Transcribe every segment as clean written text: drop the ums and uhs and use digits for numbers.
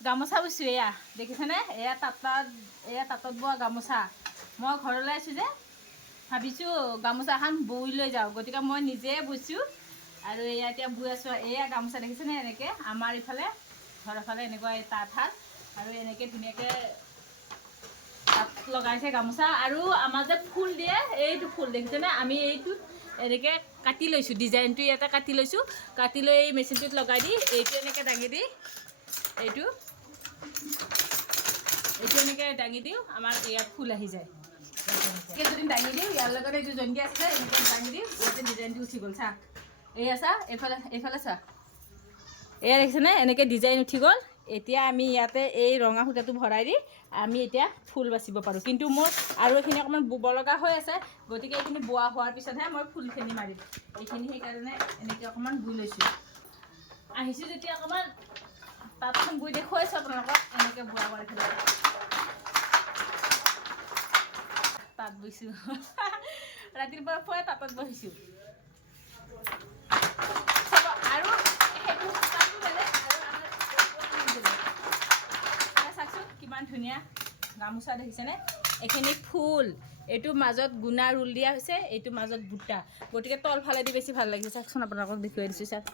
গামোচা বৈছোঁ এয়া দেখিছেনে এয়া তাঁতত বোৱা গামোচা মই ঘৰলৈ আছোঁ যে ভাবিছোঁ গামোচাখন বৈ লৈ যাওঁ গতিকে মই নিজে বৈছোঁ আৰু এয়া এতিয়া বৈ আছোঁ এয়া গামোচা দেখিছেনে এনেকৈ আমাৰ ইফালে ঘৰৰ ফালে এনেকুৱা এই তাঁতশাল আৰু এনেকৈ ধুনীয়াকৈ তাঁত লগাইছে গামোচা আৰু আমাৰ যে ফুল দিয়ে এইটো ফুল দেখিছেনে আমি এইটো এনেকৈ কাটি লৈছোঁ ডিজাইনটো ইয়াতে কাটি লৈছোঁ কাটি লৈ মেচিনটোত লগাই দি এইটো এনেকৈ দাঙি দি এইটো এনেকৈ দাঙি দিওঁ আমাৰ ইয়াত ফুল আহি যায় এনেকৈ যদি দাঙি দিওঁ ইয়াৰ লগত এইটো জইনকৈ আছে এনেকৈ দাঙি দিওঁ ইয়াতে ডিজাইনটো উঠি গ'ল চা এয়া চা এইফালে চা এয়া দেখিছেনে এনেকৈ ডিজাইন উঠি গ'ল এতিয়া আমি ইয়াতে এই ৰঙা সূতাটো ভৰাই দি আমি এতিয়া ফুল বাচিব পাৰোঁ কিন্তু মোৰ আৰু এইখিনি অকণমান বব লগা হৈ আছে গতিকে এইখিনি বোৱা হোৱাৰ পিছতহে মই ফুলখিনি মাৰিম এইখিনি সেইকাৰণে এনেকৈ অকণমান বৈ লৈছোঁ আহিছোঁ যেতিয়া অকণমান তাঁতখন বৈ দেখুৱাইছোঁ আপোনালোকক এনেকৈ বোৱা কৰি পেলাই তাঁত বৈছোঁ ৰাতিপুৱা পুৱাই তাঁতত বহিছোঁ আৰু সেইটো তাঁতো বেলেগ আৰু আমাৰ চাওকচোন কিমান ধুনীয়া গামোচা দেখিছেনে এইখিনি ফুল এইটো মাজত গুণা ৰুল দিয়া হৈছে এইটো মাজত বুটা গতিকে তলফালেদি বেছি ভাল লাগিছে চাওকচোন আপোনালোকক দেখুৱাই দিছোঁ চাওক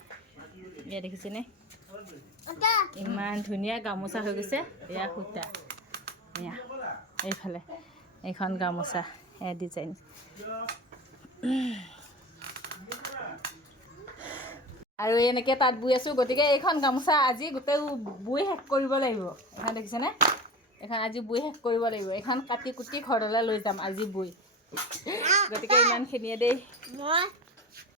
এয়া দেখিছেনে ইমান ধুনীয়া গামোচা হৈ গৈছে এয়া সূতা এয়া এইফালে এইখন গামোচা এয়া ডিজাইন আৰু এনেকৈ তাঁত বৈ আছোঁ গতিকে এইখন গামোচা আজি গোটেই বৈ শেষ কৰিব লাগিব এইখন দেখিছেনে এইখন আজি বৈ শেষ কৰিব লাগিব এইখন কাটি কুটি ঘৰলৈ লৈ যাম আজি বৈ গতিকে ইমানখিনিয়ে দেই